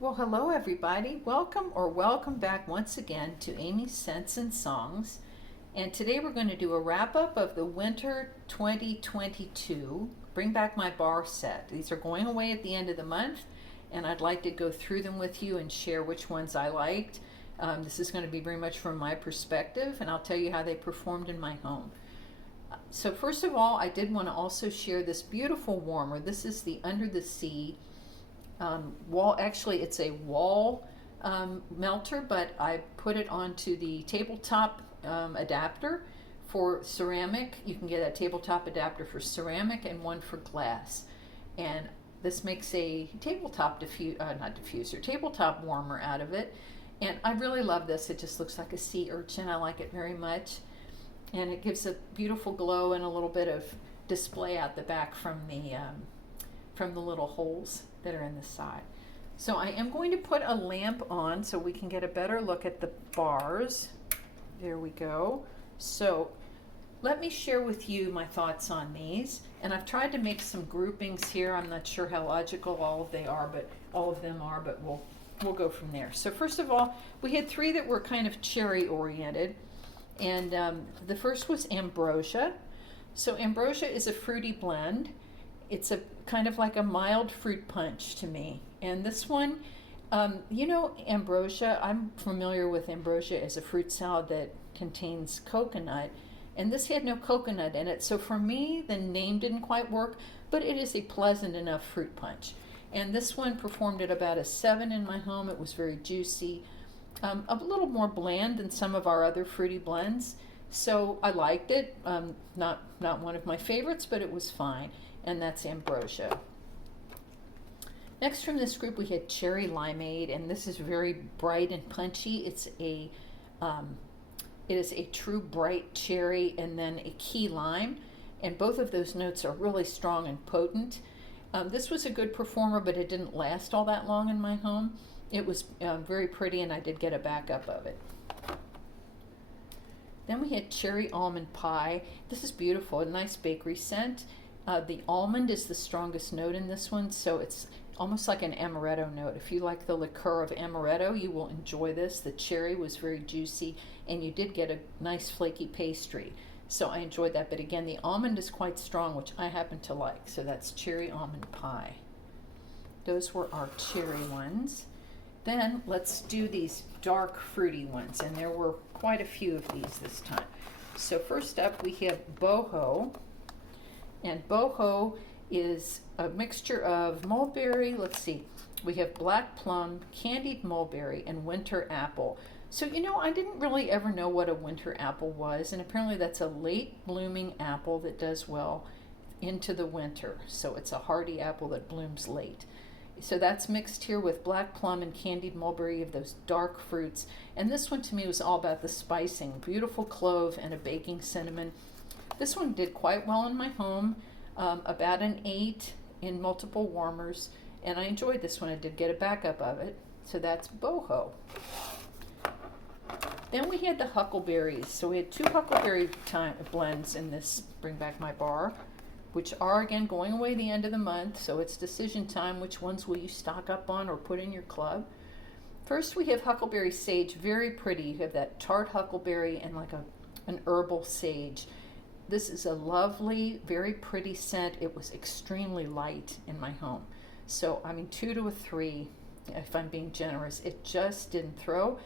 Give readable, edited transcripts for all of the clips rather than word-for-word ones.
Well, hello everybody. Welcome back once again to Amy's Scents and Songs. And today we're going to do a wrap up of the winter 2022 Bring Back My Bar set. These are going away at the end of the month, and I'd like to go through them with you and share which ones I liked. This is going to be very much from my perspective, and I'll tell you how they performed in my home. So first of all, I did want to also share this beautiful warmer. This is the Under the Sea wall. Actually, it's a wall melter, but I put it onto the tabletop adapter for ceramic. You can get a tabletop adapter for ceramic and one for glass. And this makes a tabletop tabletop warmer out of it. And I really love this. It just looks like a sea urchin. I like it very much. And it gives a beautiful glow and a little bit of display out the back from the little holes that are in the side. So I am going to put a lamp on so we can get a better look at the bars. There we go. So let me share with you my thoughts on these. And I've tried to make some groupings here. I'm not sure how logical all of them are, but we'll go from there. So first of all, we had three that were kind of cherry oriented. And the first was ambrosia. So ambrosia is a fruity blend. It's a kind of like a mild fruit punch to me. And this one, ambrosia, I'm familiar with ambrosia as a fruit salad that contains coconut. And this had no coconut in it. So for me, the name didn't quite work, but it is a pleasant enough fruit punch. And this one performed at about a 7 in my home. It was very juicy, a little more bland than some of our other fruity blends. So I liked it. Not one of my favorites, but it was fine. And that's ambrosia. Next from this group we had cherry limeade, and this is very bright and punchy. It is a true bright cherry and then a key lime, and both of those notes are really strong and potent. This was a good performer, but it didn't last all that long in my home. It was very pretty, and I did get a backup of it. Then we had cherry almond pie. This is beautiful, a nice bakery scent. The almond is the strongest note in this one, so it's almost like an amaretto note. If you like the liqueur of amaretto, you will enjoy this. The cherry was very juicy, and you did get a nice flaky pastry. So I enjoyed that, but again, the almond is quite strong, which I happen to like. So that's cherry almond pie. Those were our cherry ones. Then let's do these dark fruity ones, and there were quite a few of these this time. So first up, we have boho. And boho is a mixture of mulberry, we have black plum, candied mulberry, and winter apple. So, I didn't really ever know what a winter apple was, and apparently that's a late blooming apple that does well into the winter. So it's a hardy apple that blooms late. So that's mixed here with black plum and candied mulberry, of those dark fruits. And this one to me was all about the spicing, beautiful clove and a baking cinnamon. This one did quite well in my home, about an 8 in multiple warmers, and I enjoyed this one. I did get a backup of it, so that's boho. Then we had the huckleberries. So we had 2 huckleberry blends in this Bring Back My Bar, which are again going away the end of the month, so it's decision time. Which ones will you stock up on or put in your club? First we have huckleberry sage, very pretty. You have that tart huckleberry and like an herbal sage. This is a lovely, very pretty scent. It was extremely light in my home. So, 2 to a 3, if I'm being generous. It just didn't throw.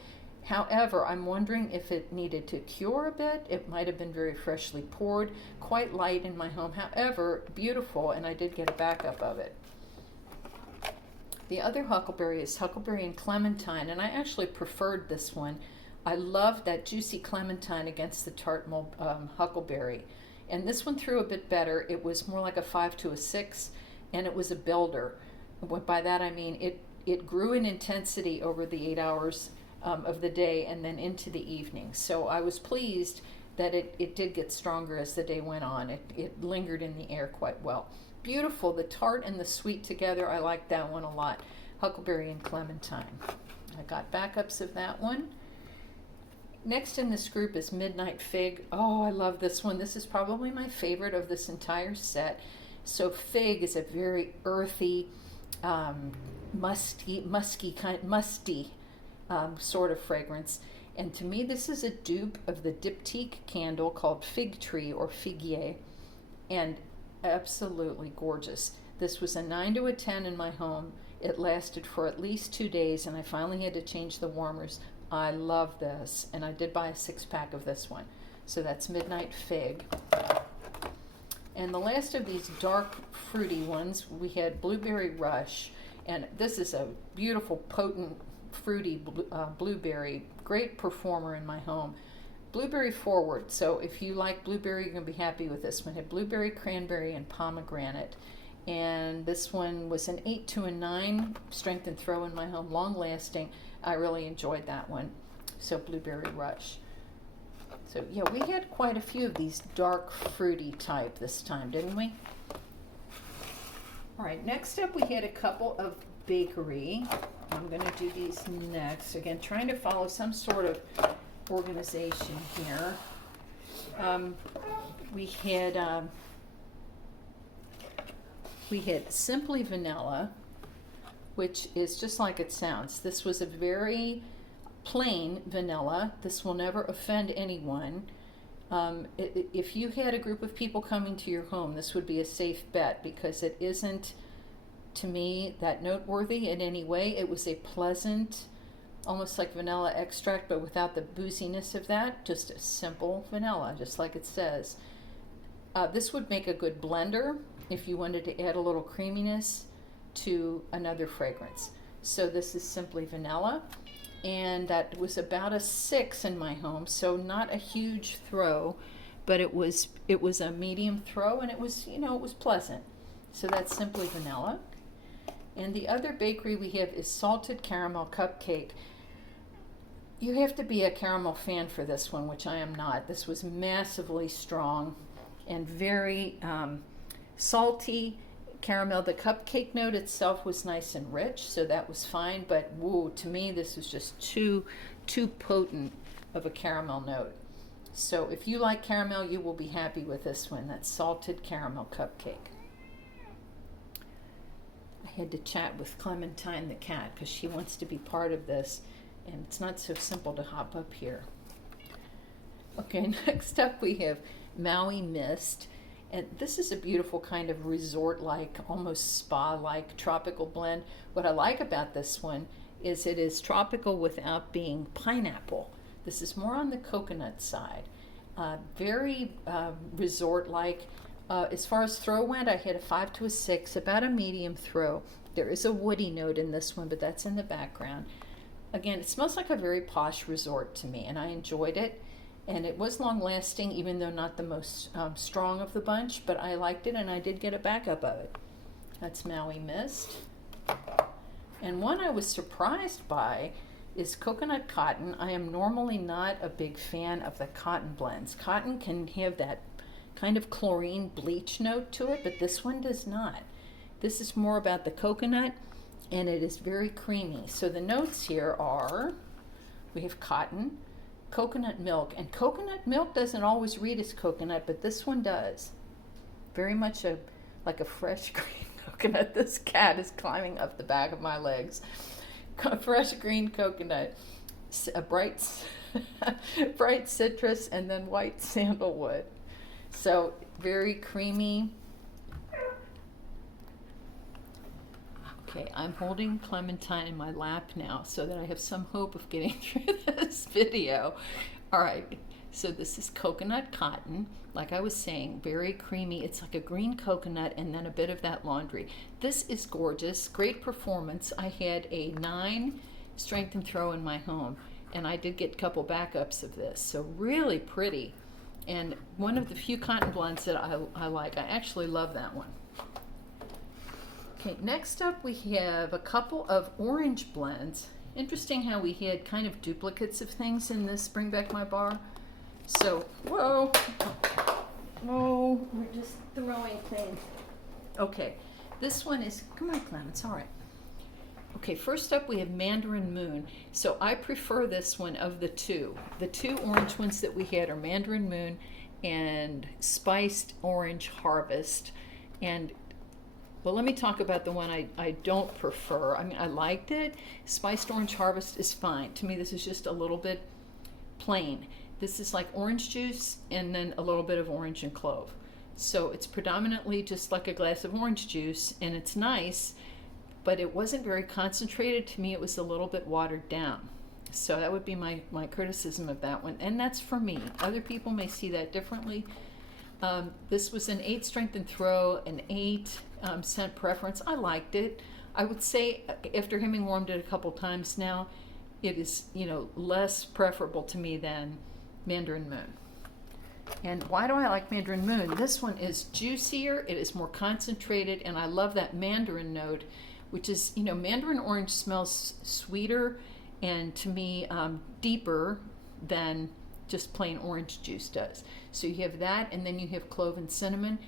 However, I'm wondering if it needed to cure a bit. It might have been very freshly poured, quite light in my home. However, beautiful, and I did get a backup of it. The other huckleberry is huckleberry and Clementine, and I actually preferred this one. I loved that juicy Clementine against the tart huckleberry. And this one threw a bit better. It was more like a 5 to a 6, and it was a builder. By that I mean it grew in intensity over the 8 hours of the day and then into the evening. So I was pleased that it did get stronger as the day went on. It lingered in the air quite well. Beautiful, the tart and the sweet together. I liked that one a lot. Huckleberry and Clementine. I got backups of that one. Next in this group is Midnight Fig. Oh, I love this one. This is probably my favorite of this entire set. So fig is a very earthy, musty sort of fragrance. And to me, this is a dupe of the diptyque candle called Fig Tree or Figuier, and absolutely gorgeous. This was a 9 to a 10 in my home. It lasted for at least 2 days, and I finally had to change the warmers. I love this, and I did buy a 6-pack of this one. So that's Midnight Fig. And the last of these dark fruity ones, we had Blueberry Rush, and this is a beautiful, potent, fruity blueberry, great performer in my home. Blueberry forward, so if you like blueberry, you're going to be happy with this one. It had blueberry, cranberry, and pomegranate. And this one was an 8 to a 9 strength and throw in my home, long lasting. I really enjoyed that one. So Blueberry Rush. So yeah, we had quite a few of these dark fruity type this time, didn't we? All right, next up we had a couple of bakery. I'm going to do these next. Again, trying to follow some sort of organization here. We had Simply Vanilla, which is just like it sounds. This was a very plain vanilla. This will never offend anyone. If you had a group of people coming to your home, this would be a safe bet because it isn't, to me, that noteworthy in any way. It was a pleasant, almost like vanilla extract, but without the booziness of that. Just a simple vanilla, just like it says. This would make a good blender if you wanted to add a little creaminess to another fragrance. So this is Simply Vanilla, and that was about a 6 in my home, so not a huge throw, but it was a medium throw, and it was, it was pleasant. So that's Simply Vanilla. And the other bakery we have is Salted Caramel Cupcake. You have to be a caramel fan for this one, which I am not. This was massively strong and very salty caramel. The cupcake note itself was nice and rich, so that was fine, but woo, to me this was just too potent of a caramel note. So if you like caramel, you will be happy with this one. That's Salted Caramel Cupcake. I had to chat with Clementine the cat because she wants to be part of this, and it's not so simple to hop up here. Okay, next up we have Maui Mist. And this is a beautiful kind of resort-like, almost spa-like tropical blend. What I like about this one is it is tropical without being pineapple. This is more on the coconut side. Very resort-like. As far as throw went, I had a 5 to a 6, about a medium throw. There is a woody note in this one, but that's in the background. Again, it smells like a very posh resort to me, and I enjoyed it. And it was long-lasting, even though not the most strong of the bunch, but I liked it, and I did get a backup of it. That's Maui Mist. And one I was surprised by is Coconut Cotton. I am normally not a big fan of the cotton blends. Cotton can have that kind of chlorine bleach note to it, but this one does not. This is more about the coconut, and it is very creamy. So the notes here are, we have cotton, coconut milk, and coconut milk doesn't always read as coconut, but this one does. Very much like a fresh green coconut. This cat is climbing up the back of my legs. Fresh green coconut, a bright citrus, and then white sandalwood. So very creamy. Okay, I'm holding Clementine in my lap now so that I have some hope of getting through this video. All right, so this is Coconut Cotton. Like I was saying, very creamy. It's like a green coconut and then a bit of that laundry. This is gorgeous, great performance. I had a 9 strength and throw in my home, and I did get a couple backups of this, so really pretty. And one of the few cotton blends that I like. I actually love that one. Okay, next up we have a couple of orange blends. Interesting how we had kind of duplicates of things in this Bring Back My Bar. So, whoa, we're just throwing things. Okay, this one is, come on Clem, it's all right. Okay, first up we have Mandarin Moon. So I prefer this one of the two. The two orange ones that we had are Mandarin Moon and Spiced Orange Harvest. And Well, let me talk about the one I don't prefer. I mean, I liked it. Spiced Orange Harvest is fine. To me, this is just a little bit plain. This is like orange juice and then a little bit of orange and clove. So it's predominantly just like a glass of orange juice, and it's nice, but it wasn't very concentrated. To me, it was a little bit watered down. So that would be my criticism of that one. And that's for me. Other people may see that differently. This was an 8 strength and throw, an 8 scent preference. I liked it. I would say after having warmed it a couple times now, it is, less preferable to me than Mandarin Moon. And why do I like Mandarin Moon? This one is juicier, it is more concentrated, and I love that mandarin note, which is, mandarin orange smells sweeter and to me deeper than just plain orange juice does. So you have that, and then you have clove and cinnamon.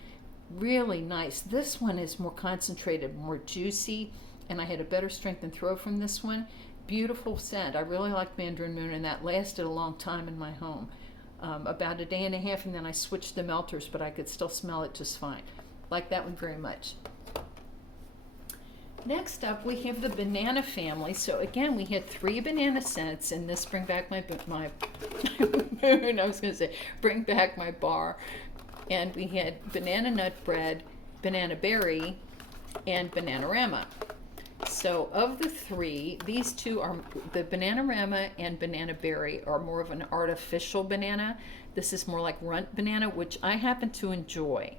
Really nice. This one is more concentrated, more juicy, and I had a better strength and throw from this one. Beautiful scent. I really like Mandarin Moon, and that lasted a long time in my home. About a day and a half, and then I switched the melters, but I could still smell it just fine. Like that one very much. Next up, we have the banana family. So again, we had 3 banana scents, and this bring back my moon. I was going to say bring back my bar. And we had banana nut bread, banana berry, and bananarama. So of the 3, these 2 are, the bananarama and banana berry are more of an artificial banana. This is more like runt banana, which I happen to enjoy.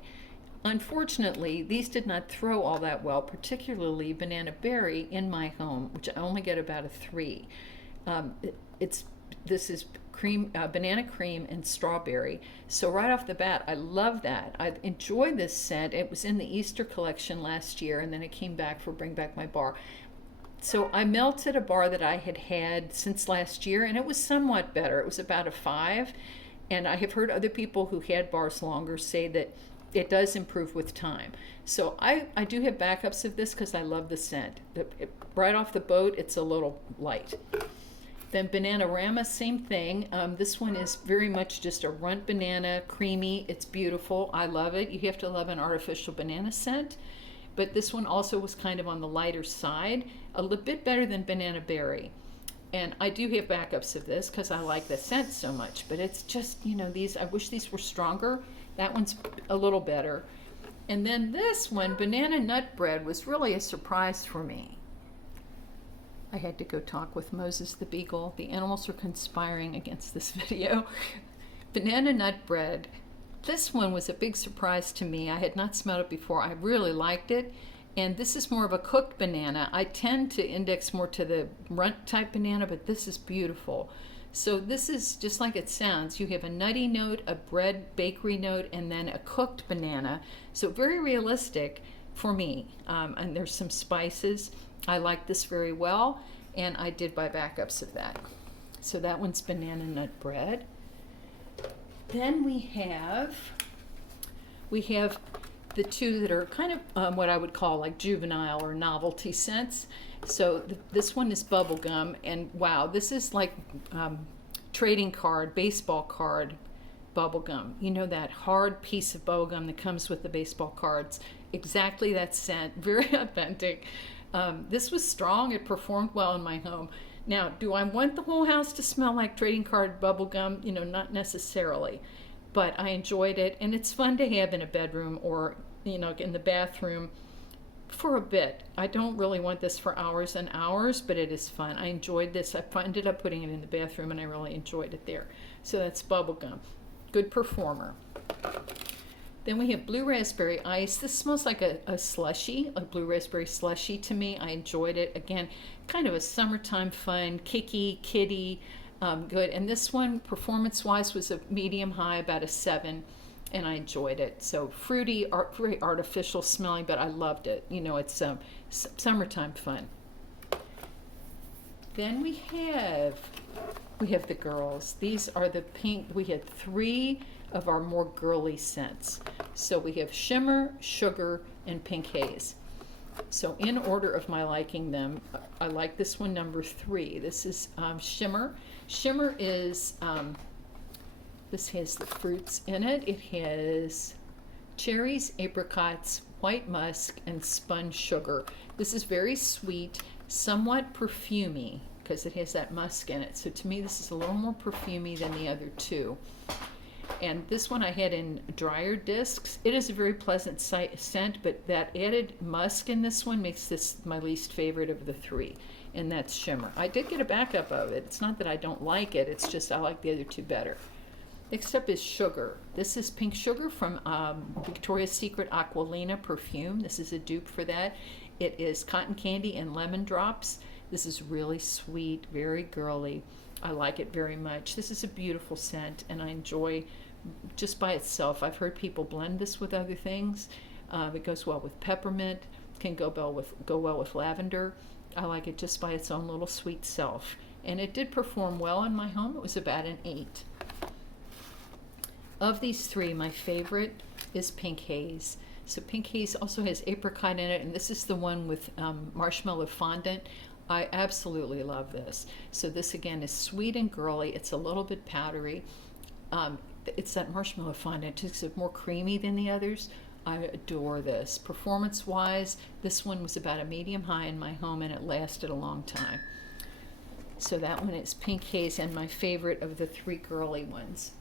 Unfortunately, these did not throw all that well, particularly banana berry in my home, which I only get about a 3. This is cream, banana cream and strawberry. So right off the bat, I love that. I enjoyed this scent. It was in the Easter collection last year, and then it came back for Bring Back My Bar. So I melted a bar that I had had since last year, and it was somewhat better. It was about a 5, and I have heard other people who had bars longer say that it does improve with time. So I do have backups of this because I love the scent. Right off the boat, it's a little light. Then Bananarama, same thing. This one is very much just a runt banana, creamy. It's beautiful. I love it. You have to love an artificial banana scent. But this one also was kind of on the lighter side, a little bit better than banana berry. And I do have backups of this because I like the scent so much. But it's just, these, I wish these were stronger. That one's a little better. And then this one, banana nut bread, was really a surprise for me. I had to go talk with Moses the Beagle. The animals are conspiring against this video. Banana nut bread. This one was a big surprise to me. I had not smelled it before. I really liked it. And this is more of a cooked banana. I tend to index more to the runt type banana, but this is beautiful. So this is just like it sounds. You have a nutty note, a bread bakery note, and then a cooked banana. So very realistic for me. And there's some spices. I like this very well, and I did buy backups of that. So that one's banana nut bread. Then we have the 2 that are kind of what I would call like juvenile or novelty scents. So this one is bubblegum, and wow, this is like trading card, baseball card bubblegum. That hard piece of bubblegum that comes with the baseball cards. Exactly that scent, very authentic. This was strong. It performed well in my home. Now, do I want the whole house to smell like trading card bubblegum? Not necessarily, but I enjoyed it, and it's fun to have in a bedroom or, in the bathroom for a bit. I don't really want this for hours and hours, but it is fun. I enjoyed this. I ended up putting it in the bathroom, and I really enjoyed it there. So that's bubblegum. Good performer. Then we have blue raspberry ice. This smells like a slushy, a blue raspberry slushy to me. I enjoyed it. Again, kind of a summertime fun, kicky, kitty, good. And this one, performance-wise, was a medium high, about a 7, and I enjoyed it. So fruity, very artificial smelling, but I loved it. It's summertime fun. Then we have the girls. These are the pink. We had 3 of our more girly scents. So we have shimmer, sugar, and pink haze. So in order of my liking them, I like this one, number 3. This is shimmer. Shimmer is, this has the fruits in it. It has cherries, apricots, white musk, and spun sugar. This is very sweet, somewhat perfumey, because it has that musk in it. So to me, this is a little more perfumey than the other two. And this one I had in dryer discs. It is a very pleasant scent, but that added musk in this one makes this my least favorite of the three, and that's Shimmer. I did get a backup of it. It's not that I don't like it, it's just I like the other two better. Next up is Sugar. This is Pink Sugar from Victoria's Secret Aquilina perfume. This is a dupe for that. It is cotton candy and lemon drops. This is really sweet, very girly. I like it very much. This is a beautiful scent, and I enjoy just by itself. I've heard people blend this with other things. It goes well with peppermint, can go well with lavender. I like it just by its own little sweet self. And it did perform well in my home. It was about an 8. Of these three, my favorite is Pink Haze. So Pink Haze also has apricot in it, and this is the one with marshmallow fondant. I absolutely love this. So this again is sweet and girly. It's a little bit powdery. It's that marshmallow fondant. It's more creamy than the others. I adore this. Performance-wise, this one was about a medium high in my home, and it lasted a long time. So that one is Pink Haze, and my favorite of the three girly ones.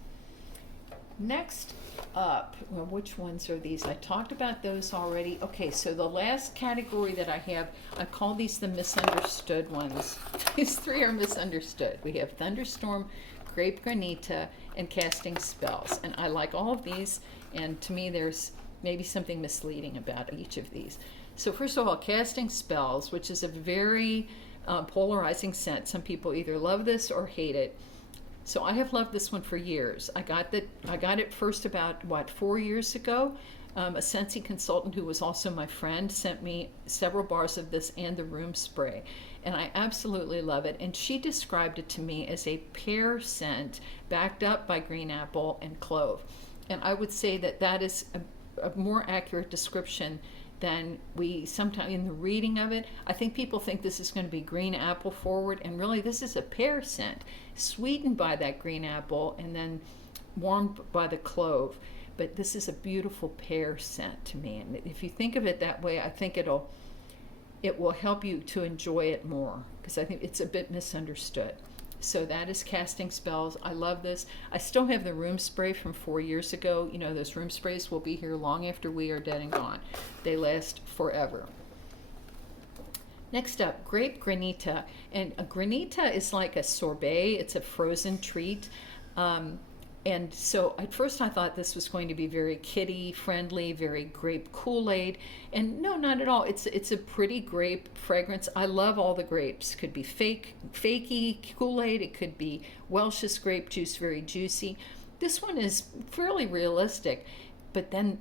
Next up, well, which ones are these? I talked about those already. Okay, so the last category that I have, I call these the misunderstood ones. These three are misunderstood. We have Thunderstorm, Grape Granita, and Casting Spells. And I like all of these, and to me there's maybe something misleading about each of these. So first of all, Casting Spells, which is a very polarizing scent. Some people either love this or hate it. So I have loved this one for years. I got it first about 4 years ago. A Scentsy consultant who was also my friend sent me several bars of this and the room spray, and I absolutely love it. And she described it to me as a pear scent backed up by green apple and clove. And I would say that that is a more accurate description than we sometimes in the reading of it. I think people think this is going to be green apple forward, and really this is a pear scent, sweetened by that green apple and then warmed by the clove. But this is a beautiful pear scent to me, and if you think of it that way, I think it will help you to enjoy it more, because I think it's a bit misunderstood. So that is Casting Spells. I love this. I still have the room spray from 4 years ago. You know, those room sprays will be here long after we are dead and gone. They last forever. Next up, Grape Granita. And a granita is like a sorbet. It's a frozen treat. And so at first I thought this was going to be very kiddie friendly, very grape Kool-Aid, and no, not at all. It's a pretty grape fragrance. I love all the grapes. It could be fakey Kool-Aid. It could be Welch's grape juice, very juicy. This one is fairly realistic, but then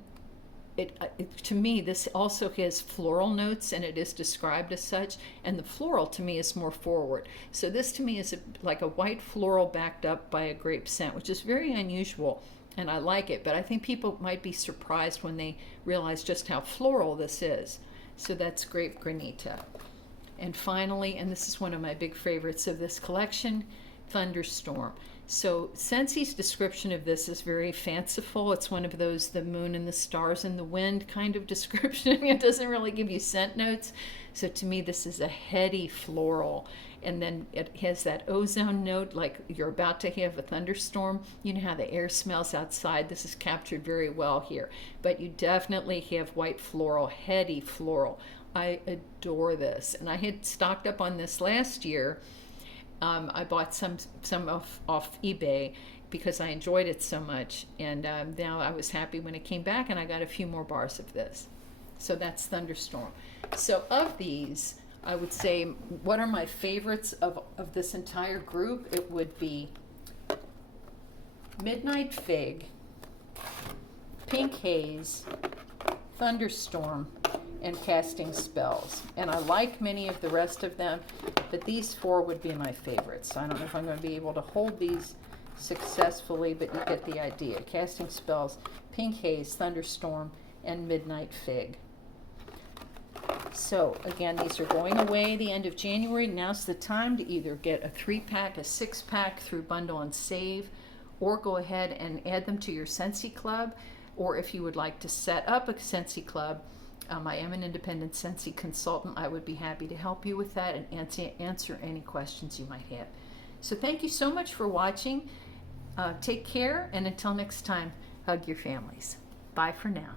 to me, this also has floral notes, and it is described as such, and the floral to me is more forward. So this to me is like a white floral backed up by a grape scent, which is very unusual, and I like it, but I think people might be surprised when they realize just how floral this is. So that's Grape Granita. And finally, and this is one of my big favorites of this collection, Thunderstorm. So Scentsy's description of this is very fanciful. It's one of those the moon and the stars and the wind kind of description. It doesn't really give you scent notes. So to me, this is a heady floral. And then it has that ozone note, like you're about to have a thunderstorm. You know how the air smells outside. This is captured very well here. But you definitely have white floral, heady floral. I adore this. And I had stocked up on this last year. I bought some off eBay because I enjoyed it so much, and now I was happy when it came back, and I got a few more bars of this. So that's Thunderstorm. So of these, I would say, what are my favorites of this entire group? It would be Midnight Fig, Pink Haze, Thunderstorm, and Casting Spells. And I like many of the rest of them, but these four would be my favorites. I don't know if I'm going to be able to hold these successfully, but you get the idea. Casting Spells, Pink Haze, Thunderstorm, and Midnight Fig. So again, these are going away the end of January. Now's the time to either get a 3-pack, a 6-pack through Bundle and Save, or go ahead and add them to your Scentsy Club. Or if you would like to set up a Scentsy Club, I am an independent Scentsy consultant. I would be happy to help you with that and answer any questions you might have. So thank you so much for watching. Take care, and until next time, hug your families. Bye for now.